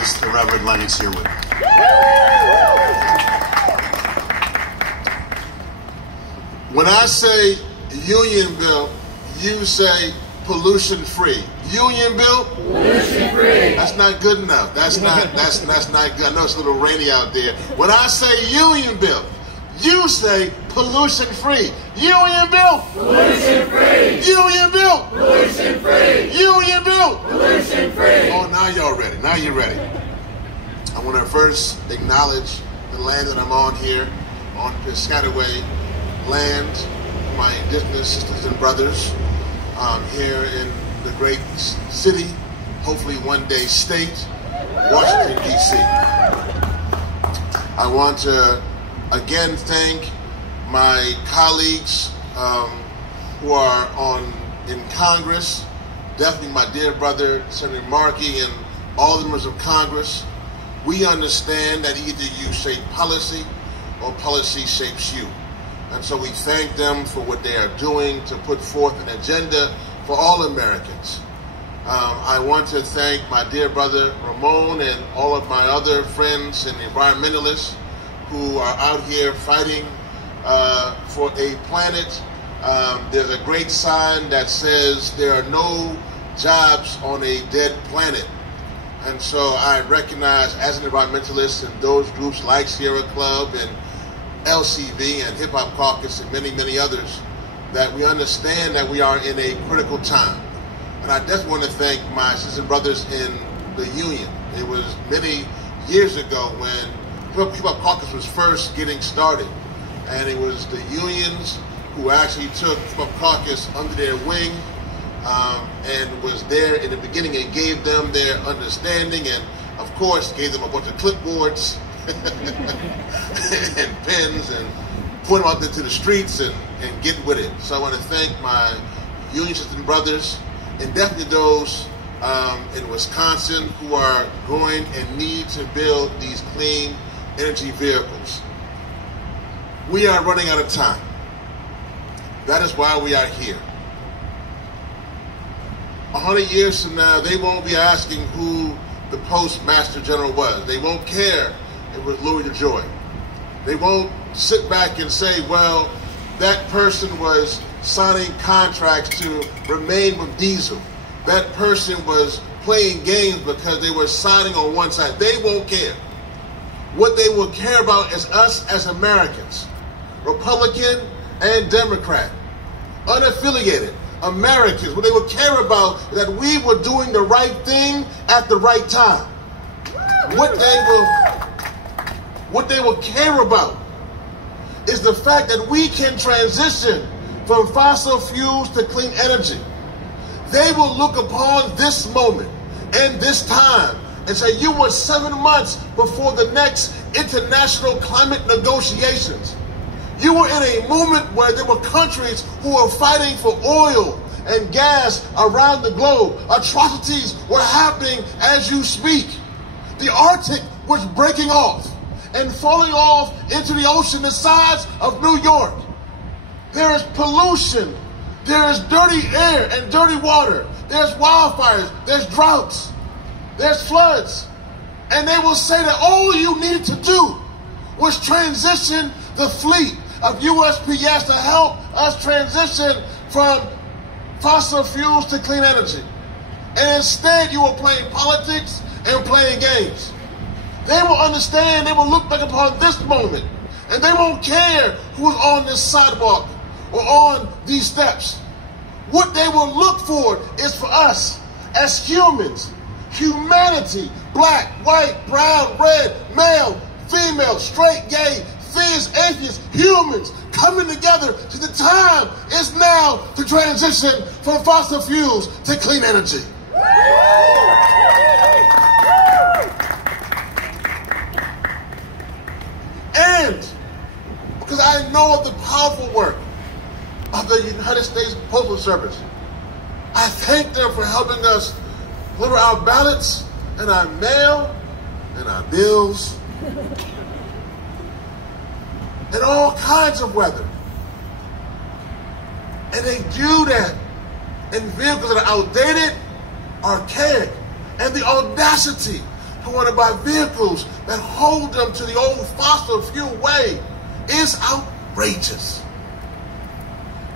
is the Reverend Lennox Yearwood. When I say union bill, you say pollution free. Union bill? Pollution free. That's not good enough. That's not good. I know it's a little rainy out there. When I say union bill, you say pollution free. Union bill? Pollution free. Union bill? Pollution free. Union bill? Pollution free. Oh, now y'all ready. Now you're ready. I want to first acknowledge the land that I'm on here, on Piscataway land, for my indigenous sisters and brothers here in the great city, hopefully one day state, Washington, D.C. I want to again thank my colleagues who are in Congress, definitely my dear brother, Senator Markey, and all the members of Congress. We understand that either you shape policy or policy shapes you. And so we thank them for what they are doing to put forth an agenda for all Americans. I want to thank my dear brother Ramon and all of my other friends and environmentalists who are out here fighting for a planet. There's a great sign that says there are no jobs on a dead planet. And so I recognize as an environmentalist and those groups like Sierra Club and LCV and Hip Hop Caucus and many, many others, that we understand that we are in a critical time. And I definitely want to thank my sisters and brothers in the union. It was many years ago when Hip Hop Caucus was first getting started, and it was the unions who actually took Hip Hop Caucus under their wing and was there in the beginning and gave them their understanding, and of course gave them a bunch of clipboards and pens and put them out into the streets and get with it. So I want to thank my union sisters and brothers, and definitely those in Wisconsin who are going and need to build these clean energy vehicles. We are running out of time. That is why we are here. 100 years from now, they won't be asking who the Postmaster General was. They won't care if it was Louis DeJoy. They won't sit back and say, well, that person was signing contracts to remain with Diesel. That person was playing games because they were signing on one side. They won't care. What they will care about is us as Americans, Republican and Democrat, unaffiliated Americans. What they will care about is that we were doing the right thing at the right time. What they will care about is the fact that we can transition from fossil fuels to clean energy. They will look upon this moment and this time and say, you were 7 months before the next international climate negotiations. You were in a moment where there were countries who were fighting for oil and gas around the globe. Atrocities were happening as you speak. The Arctic was breaking off and falling off into the ocean the size of New York. There is pollution. There is dirty air and dirty water. There's wildfires. There's droughts. There's floods. And they will say that all you needed to do was transition the fleet of USPS to help us transition from fossil fuels to clean energy. And instead you were playing politics and playing games. They will understand, they will look back upon this moment, and they won't care who's on this sidewalk or on these steps. What they will look for is for us as humans, humanity, black, white, brown, red, male, female, straight, gay, theist, atheist, humans coming together. So the time is now to transition from fossil fuels to clean energy. And because I know of the powerful work of the United States Postal Service, I thank them for helping us deliver our ballots and our mail and our bills in all kinds of weather. And they do that in vehicles that are outdated, archaic, and the audacity who want to buy vehicles that hold them to the old fossil fuel way is outrageous.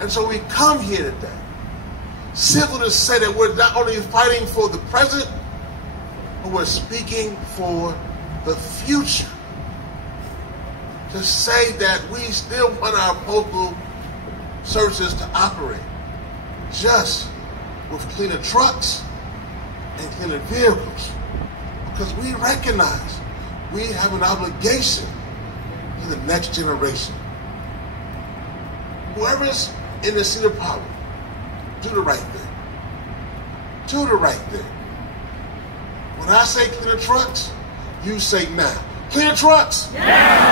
And so we come here today, simply to say that we're not only fighting for the present, but we're speaking for the future. To say that we still want our postal services to operate just with cleaner trucks and cleaner vehicles, because we recognize we have an obligation to the next generation. Whoever's in the seat of power, do the right thing. Do the right thing. When I say cleaner trucks, you say now. Cleaner trucks! Yeah!